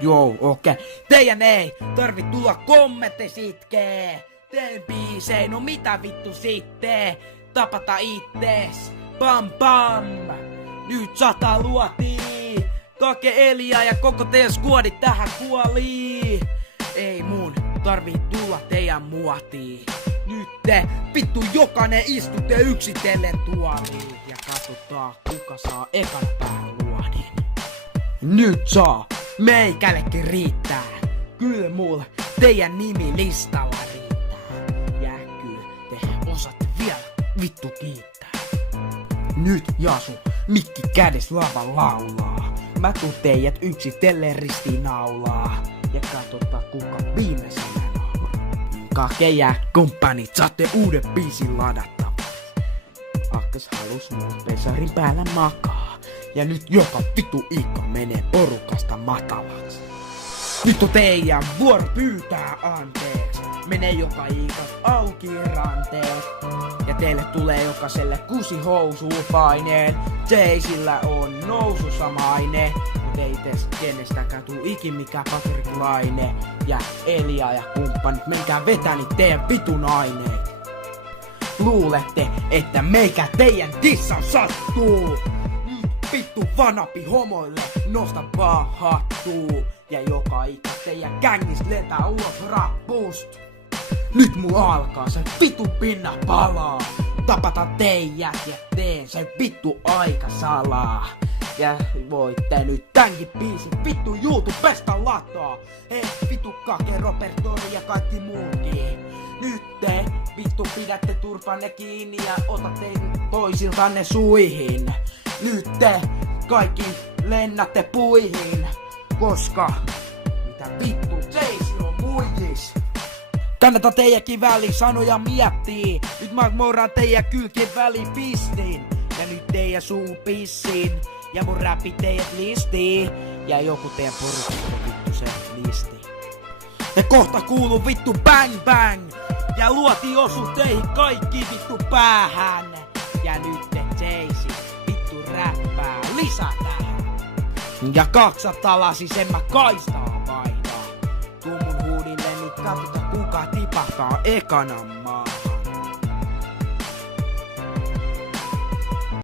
Joo, okei. Teidän ei tarvi tulla kommentti sitkee. Teen biisei, no mitä vittu sitten? Tapata ittees. Pam pam. Nyt 100 luotiin. Kake Elia ja koko teidän skuodi tähän kuolii. Ei mun tarvii tulla teidän muotiin. Nyt te vittu jokainen istutte yksitellen tuoliin. Ja katsotaan kuka saa ekan pääluodin. Nyt saa, meikällekin riittää. Kyllä mulla teidän nimi listalla riittää. Ja kyllä te osaatte vielä vittu kiittää. Nyt Jasu, mikki kädes lava laulaa. Mä tuun teidät yksitellen ristinaulaa. Ja katsotaan kuka viimeisenä on. Kake ja kumppanit saatte uuden biisin ladattavaksi. Akkas halus muut pesarin päällä makaa. Ja nyt joka vittu ikka menee porukasta matalaksi. Nyt on teidän vuoro pyytää anteeksi. Menee joka ikas auki ranteet. Ja teille tulee jokaiselle 6 housupaineen. Jaysillä on nousu samainen. Mut ei tästä kenestäkään tuu ikin mikään patriklainen. Ja Elia ja kumppanit, menkää vetäni teidän vitun aineet. Luulette, että meikä teidän dissan sattuu. Vittu vanapi homoille, nosta vaan hattuu. Ja joka ikka teidän kängis lentää ulos rappust. Nyt mulla alkaa se vittu pinna palaa. Tapata teijät ja teen sen vittu aika salaa. Ja voitte nyt tämänkin biisin vittu YouTubesta lataa. Hei vittu Kake, Robertori ja kaikki muutkin. Nyt te vittu pidätte turpanne kiinni ja otatte toisiltanne suihin. Nyt te kaikki lennätte puihin. Koska mitä vittu Jays on muijis. Kannata teijäkin väliin sanoja miettii. Nyt mä moraan teijä kylkien väliin pistin. Ja nyt teijä suu pissiin. Ja mun räppi teijät listiin. Ja joku teidän porukasta vittu se listi. Ja kohta kuuluu vittu bang bang. Ja luoti osu teihin kaikki vittu päähän. Ja nyt te Jaysi vittu räppää lisätään. Ja 200 lasis en mä kaistaa vaihdaa. Tuu mun huudille nyt katsota kuka tipahtaa ekana.